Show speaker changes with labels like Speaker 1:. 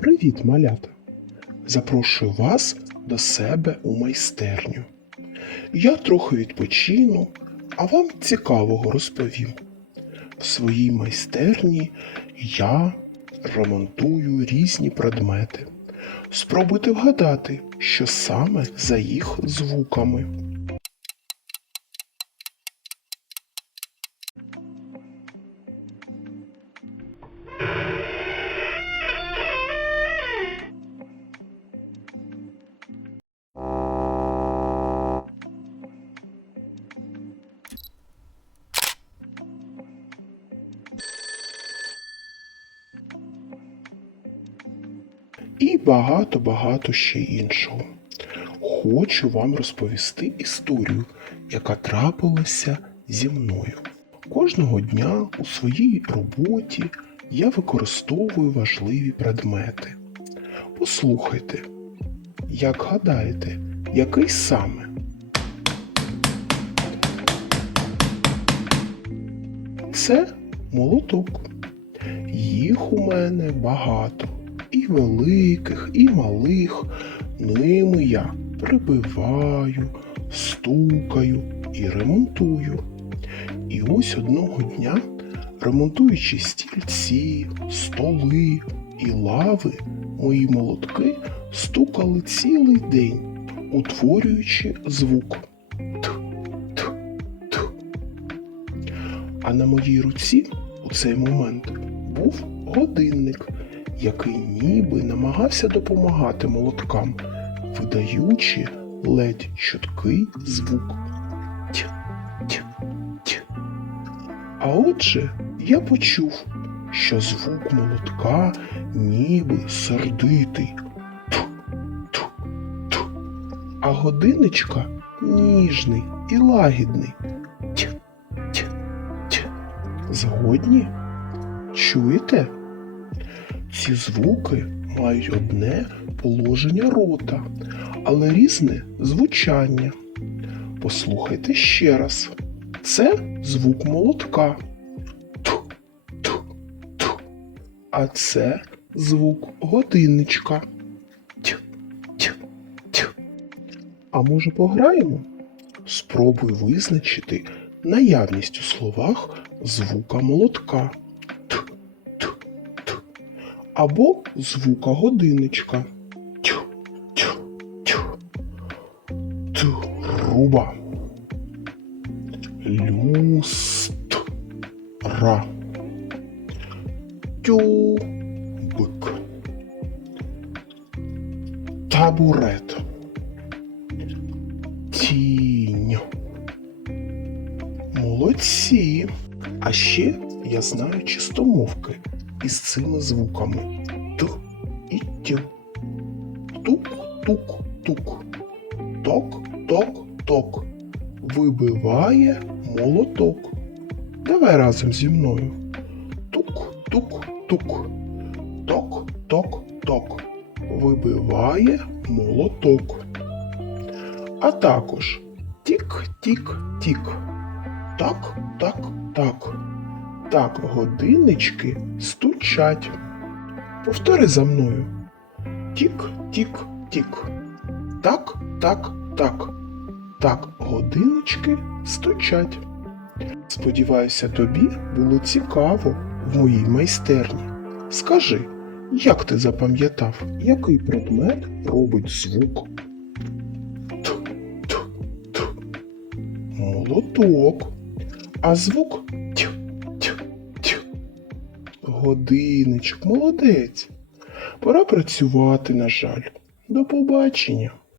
Speaker 1: Привіт, малята! Запрошую вас до себе у майстерню. Я трохи відпочину, а вам цікавого розповім. В своїй майстерні я ремонтую різні предмети. Спробуйте вгадати, що саме за їх звуками. І багато-багато ще іншого. Хочу вам розповісти історію, яка трапилася зі мною. Кожного дня у своїй роботі я використовую важливі предмети. Послухайте, як гадаєте, який саме? Це молоток. Їх у мене багато і великих, і малих. Ними я прибиваю, стукаю і ремонтую. І ось одного дня, ремонтуючи стільці, столи і лави, мої молотки стукали цілий день, утворюючи звук. А на моїй руці у цей момент був годинник, який ніби намагався допомагати молоткам, видаючи ледь чуткий звук. Ть, ть, ть. А отже, я почув, що звук молотка ніби сердитий. Тьф, тьф, тьф. А годинничка ніжний і лагідний. Ть, ть, ть. Згодні? Чуєте? Ці звуки мають одне положення рота, але різне звучання. Послухайте ще раз. Це звук молотка. Ту, ту, ту. А це звук годинничка. Ть, ть, ть. А може пограємо? Спробуй визначити наявність у словах звука молотка. Або звука годинничка. Тю, тю, тю. Труба. Люстра. Тюбик. Табурет. Тінь. Молодці. А ще я знаю чистомовки із цими звуками Т і Тю. Тук-тук-тук. Ток-ток-ток. Вибиває молоток. Давай разом зі мною. Тук-тук-тук. Ток-ток-ток. Вибиває молоток. А також тік-тік-тік. Так, так, так. Так годиннички стучать. Повтори за мною. Тік-тік-тік. Так, так, так. Так годиннички стучать. Сподіваюся, тобі було цікаво в моїй майстерні. Скажи, як ти запам'ятав, який предмет робить звук? Т, т, т. Молоток. А звук. Годинничок, молодець. Пора працювати, на жаль. До побачення.